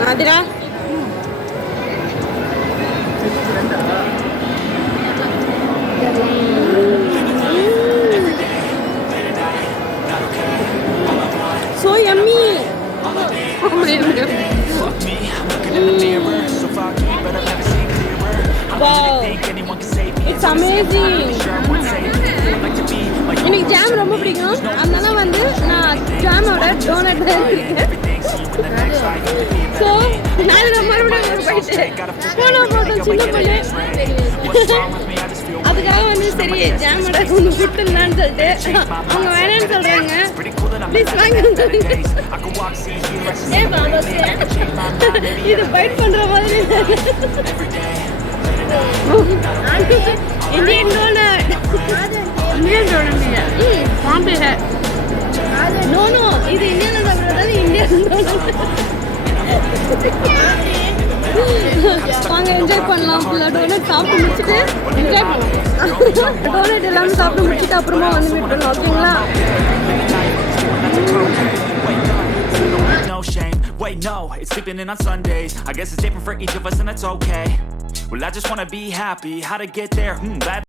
Nadhira. So yummy. Wow, it's amazing. எனக்கு ஜாம் ரொம்ப பிடிக்கும். அதனால வந்து நான் ஜாமோட டோனட் தான் இருக்கேன். ஸோ நான் மறுபடியும் போயிட்டு போட்டோம் சின்ன பொண்ணு. அதுக்காக வந்து சரி ஜாமோட ஒன்று கொடுத்துடலான்னு சொல்லிட்டு அவங்க வேணான்னு சொல்றாங்க. ப்ளீஸ் வாங்க. இது பைட் பண்ற மாதிரி इंडियन डोनट वहाँ पे है नो இது இந்தியன் சாப்பிட்றது இந்தியன் வாங்க என்ஜாய் பண்ணலாம் ஃபுல்லாக டோனட் சாப்பிட்டு முடிச்சுட்டு என்ஜாய் பண்ணலாம் டோனட் எல்லாமே சாப்பிட்டு முடிச்சுட்டு அப்புறமா வந்து மீட் பண்ணலாம் ஓகேங்களா No shame, wait no, it's sleeping in on Sundays. I guess it's different for each of us and that's okay. Well, I just wanna be happy, how to get there, that